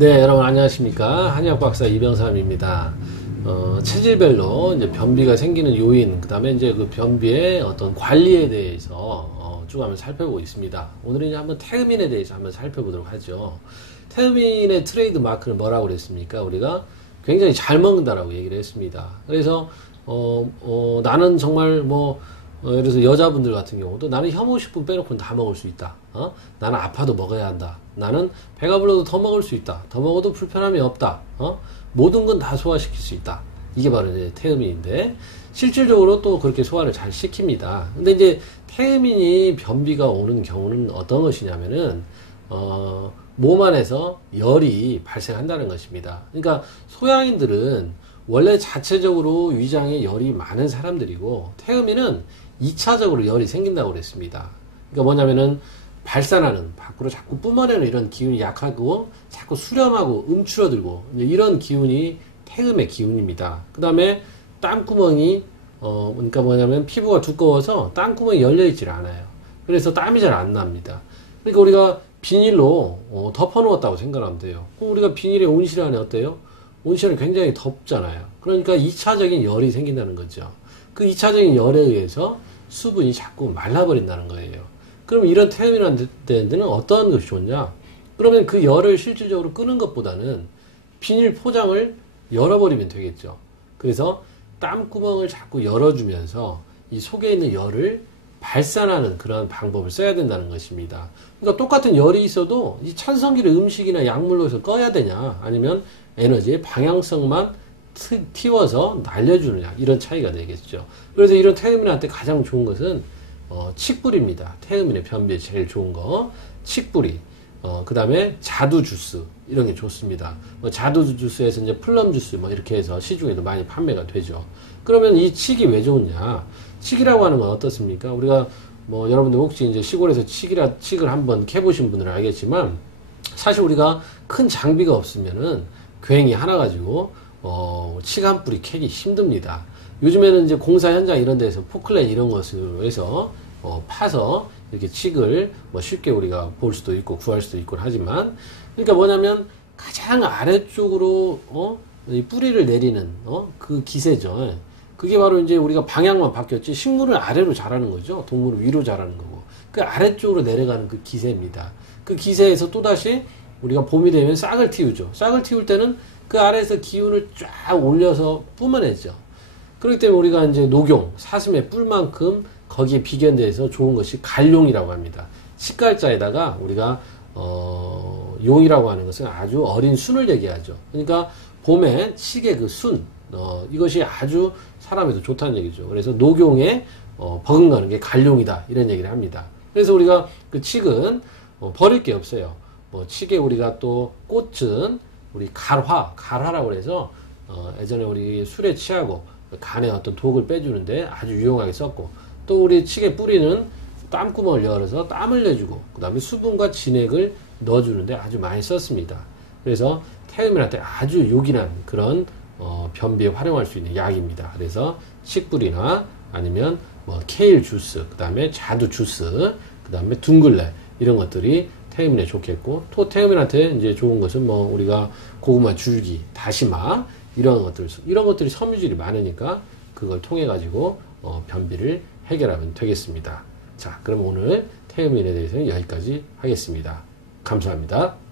네, 여러분 안녕하십니까. 한의학 박사 이병삼입니다. 어, 체질별로 이제 변비가 생기는 요인, 그 다음에 이제 그 변비의 어떤 관리에 대해서 어, 쭉 한번 살펴보고 있습니다. 오늘은 이제 한번 태음인에 대해서 한번 살펴보도록 하죠. 태음인의 트레이드 마크는 뭐라고 그랬습니까? 우리가 굉장히 잘 먹는다라고 얘기를 했습니다. 그래서 어, 어, 나는 정말 뭐 어, 예를 들어서 여자분들 같은 경우도 나는 혐오식품 빼놓고는 다 먹을 수 있다. 어? 나는 아파도 먹어야 한다. 나는 배가 불러도 더 먹을 수 있다. 더 먹어도 불편함이 없다. 어? 모든 건 다 소화시킬 수 있다. 이게 바로 이제 태음인인데 실질적으로 또 그렇게 소화를 잘 시킵니다. 근데 이제 태음인이 변비가 오는 경우는 어떤 것이냐면은 어, 몸 안에서 열이 발생한다는 것입니다. 그러니까 소양인들은 원래 자체적으로 위장에 열이 많은 사람들이고 태음인은 2차적으로 열이 생긴다고 그랬습니다. 그러니까 뭐냐면은 발산하는 밖으로 자꾸 뿜어내는 이런 기운이 약하고 자꾸 수렴하고 움츠러들고 이런 기운이 태음의 기운입니다. 그 다음에 땀구멍이 어 그러니까 뭐냐면 피부가 두꺼워서 땀구멍이 열려 있질 않아요. 그래서 땀이 잘 안 납니다. 그러니까 우리가 비닐로 어, 덮어놓았다고 생각하면 돼요. 우리가 비닐에 온실 안에 어때요? 온실은 굉장히 덥잖아요. 그러니까 2차적인 열이 생긴다는 거죠. 그 2차적인 열에 의해서 수분이 자꾸 말라버린다는 거예요. 그럼 이런 태음이라는 데는 어떤 것이 좋냐? 그러면 그 열을 실질적으로 끄는 것보다는 비닐 포장을 열어버리면 되겠죠. 그래서 땀구멍을 자꾸 열어주면서 이 속에 있는 열을 발산하는 그런 방법을 써야 된다는 것입니다. 그러니까 똑같은 열이 있어도 이 찬성기를 음식이나 약물로 해서 꺼야 되냐 아니면 에너지의 방향성만 튀워서 날려주느냐 이런 차이가 되겠죠. 그래서 이런 태음인한테 가장 좋은 것은 어, 칡뿌리입니다. 태음인의 변비에 제일 좋은 거 칡뿌리. 어, 그 다음에 자두 주스 이런 게 좋습니다. 뭐 자두 주스에서 이제 플럼 주스 뭐 이렇게 해서 시중에도 많이 판매가 되죠. 그러면 이 칡이 왜 좋냐? 칡이라고 하는 건 어떻습니까? 우리가 뭐 여러분들 혹시 이제 시골에서 칡이라 칡을 한번 캐보신 분들은 알겠지만 사실 우리가 큰 장비가 없으면은 괜히 하나 가지고 어, 칡한 뿌리 캐기 힘듭니다. 요즘에는 이제 공사 현장 이런 데서 포클렛 이런 것을 해서 어, 파서 이렇게 칡을 뭐 쉽게 우리가 볼 수도 있고 구할 수도 있고 하지만 그러니까 뭐냐면 가장 아래쪽으로 어, 이 뿌리를 내리는 어, 그 기세죠. 그게 바로 이제 우리가 방향만 바뀌었지 식물을 아래로 자라는 거죠. 동물을 위로 자라는 거고 그 아래쪽으로 내려가는 그 기세입니다. 그 기세에서 또 다시 우리가 봄이 되면 싹을 틔우죠. 싹을 틔울 때는 그 아래에서 기운을 쫙 올려서 뿜어내죠. 그렇기 때문에 우리가 이제 녹용, 사슴의 뿔만큼 거기에 비견돼서 좋은 것이 갈용이라고 합니다. 식갈자에다가 우리가 어, 용이라고 하는 것은 아주 어린 순을 얘기하죠. 그러니까 봄에 칡의 그 순, 어, 이것이 아주 사람에도 좋다는 얘기죠. 그래서 녹용에 어, 버금가는 게 갈용이다 이런 얘기를 합니다. 그래서 우리가 그 칡은 어, 버릴 게 없어요. 뭐 칡에 우리가 또 꽃은 우리 갈화, 갈화라고 해서 어, 예전에 우리 술에 취하고 간에 어떤 독을 빼주는데 아주 유용하게 썼고 또 우리 칡의 뿌리는 땀구멍을 열어서 땀을 내주고 그 다음에 수분과 진액을 넣어주는데 아주 많이 썼습니다. 그래서 태음인한테 아주 요긴한 그런 어, 변비에 활용할 수 있는 약입니다. 그래서 칡뿌리나 아니면 뭐 케일 주스, 그 다음에 자두 주스, 그 다음에 둥글레 이런 것들이 태음인에 좋겠고 또 태음인한테 이제 좋은 것은 뭐 우리가 고구마 줄기, 다시마 이런 것들 이런 것들이 섬유질이 많으니까 그걸 통해 가지고 어, 변비를 해결하면 되겠습니다. 자, 그럼 오늘 태음인에 대해서는 여기까지 하겠습니다. 감사합니다.